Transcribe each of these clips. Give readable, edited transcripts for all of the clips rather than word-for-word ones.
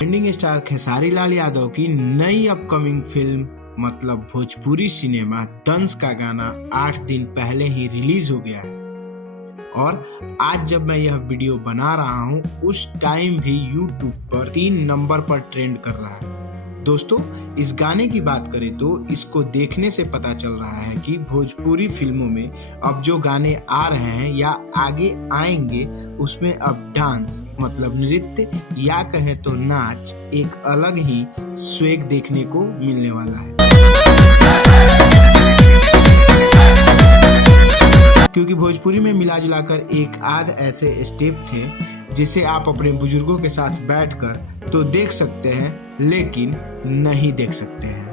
Trending star Khesari Lal Yadav की नई upcoming film मतलब भोजपुरी सिनेमा दंश का गाना 8 दिन पहले ही रिलीज हो गया है और आज जब मैं यह वीडियो बना रहा हूं उस टाइम भी YouTube पर 3 नंबर पर ट्रेंड कर रहा है। दोस्तों, इस गाने की बात करें तो इसको देखने से पता चल रहा है कि भोजपुरी फिल्मों में अब जो गाने आ रहे हैं या आगे आएंगे उसमें अब डांस मतलब नृत्य या कहें तो नाच एक अलग ही स्वेग देखने को मिलने वाला है। क्योंकि भोजपुरी में मिला जुलाकर एक आध ऐसे स्टेप थे जिसे आप अपने बुजुर्गों के साथ बैठकर तो देख सकते हैं लेकिन नहीं देख सकते हैं।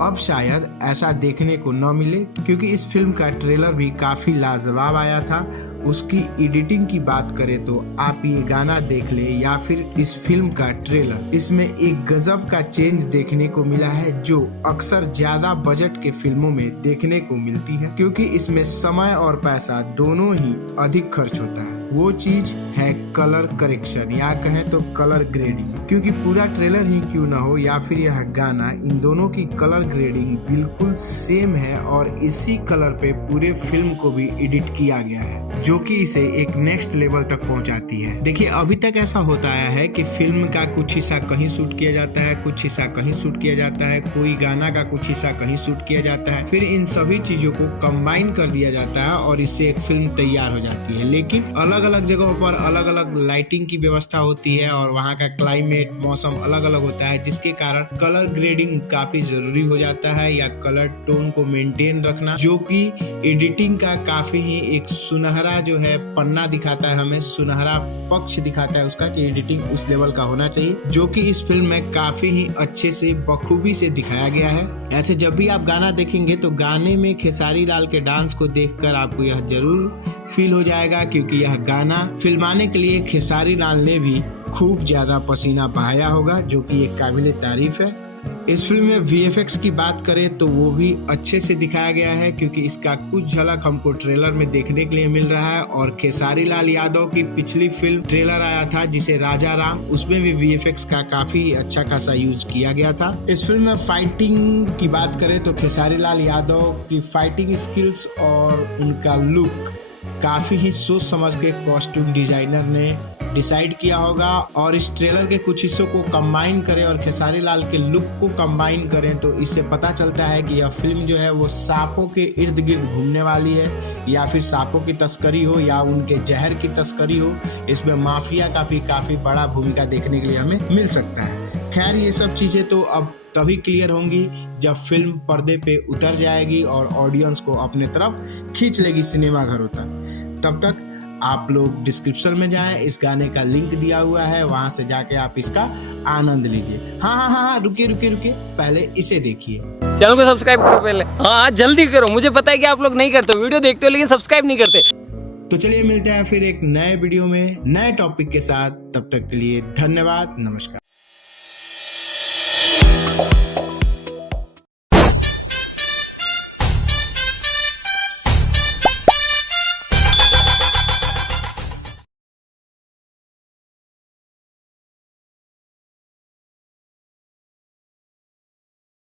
अब शायद ऐसा देखने को न मिले क्योंकि इस फिल्म का ट्रेलर भी काफी लाजवाब आया था। उसकी एडिटिंग की बात करें तो आप ये गाना देख ले या फिर इस फिल्म का ट्रेलर, इसमें एक गजब का चेंज देखने को मिला है जो अक्सर ज्यादा बजट के फिल्मों में देखने को मिलती है क्योंकि इसमें समय और पैसा दोनों ही अधिक खर्च होता है। वो चीज है कलर करेक्शन या कहें तो कलर ग्रेडिंग, क्योंकि पूरा ट्रेलर ही क्यों ना हो या फिर यह गाना, इन दोनों की कलर ग्रेडिंग बिल्कुल सेम है और इसी कलर पे पूरे फिल्म को भी एडिट किया गया है जो कि इसे एक नेक्स्ट लेवल तक पहुंचाती है। देखिए, अभी तक ऐसा होता आया है कि फिल्म का कुछ हिस्सा कहीं शूट किया जाता है, कुछ हिस्सा कहीं शूट किया जाता है, कोई गाना का कुछ हिस्सा कहीं शूट किया जाता है, फिर इन सभी चीजों को कंबाइन कर दिया जाता है और इससे एक फिल्म तैयार हो जाती है। लेकिन अलग अलग जगहों पर अलग अलग लाइटिंग की व्यवस्था होती है और वहाँ का क्लाइमेट मौसम अलग अलग होता है जिसके कारण कलर ग्रेडिंग काफी जरूरी हो जाता है या कलर टोन को मेंटेन रखना, जो कि एडिटिंग का काफी ही एक सुनहरा जो है पन्ना दिखाता है, हमें सुनहरा पक्ष दिखाता है उसका कि एडिटिंग उस लेवल का होना चाहिए, जो कि इस फिल्म में काफी ही अच्छे से बखूबी से दिखाया गया है। ऐसे जब भी आप गाना देखेंगे तो गाने में खेसारी लाल के डांस को देखकर आपको यह जरूर फील हो जाएगा क्योंकि यह गाना फिल्माने के लिए खेसारी लाल ने भी खूब ज्यादा पसीना बहाया होगा, जो कि एक काबिले तारीफ है। इस फिल्म में VFX की बात करें तो वो भी अच्छे से दिखाया गया है क्योंकि इसका कुछ झलक हमको ट्रेलर में देखने के लिए मिल रहा है और खेसारी लाल यादव की पिछली फिल्म ट्रेलर आया था जिसे राजा राम, उसमें भी VFX का काफी अच्छा खासा यूज किया गया था। इस फिल्म में फाइटिंग की बात करें तो खेसारी लाल यादव की फाइटिंग स्किल्स और उनका लुक काफी ही सोच समझ के कॉस्ट्यूम डिजाइनर ने डिसाइड किया होगा और इस ट्रेलर के कुछ हिस्सों को कंबाइन करें और खेसारी लाल के लुक को कंबाइन करें तो इससे पता चलता है कि यह फिल्म जो है वो सांपों के इर्द गिर्द घूमने वाली है या फिर सांपों की तस्करी हो या उनके जहर की तस्करी हो। इसमें माफिया का भी काफी बड़ा भूमिका देखने के लिए हमें मिल सकता है। खैर, ये सब चीजें तो अब तभी क्लियर होंगी जब फिल्म पर्दे पे उतर जाएगी और ऑडियंस को अपने तरफ खींच लेगी सिनेमा घरों तक। तब तक आप लोग डिस्क्रिप्शन में जाएं, इस गाने का लिंक दिया हुआ है, वहां से जाके आप इसका आनंद लीजिए। हाँ, रुकिए, पहले इसे देखिए। चैनल को सब्सक्राइब करो पहले। हाँ, जल्दी करो, मुझे पता है कि आप लोग नहीं करते, वीडियो देखते हो लेकिन सब्सक्राइब नहीं करते। तो चलिए मिलते हैं फिर एक नए वीडियो में नए टॉपिक के साथ। तब तक के लिए धन्यवाद, नमस्कार।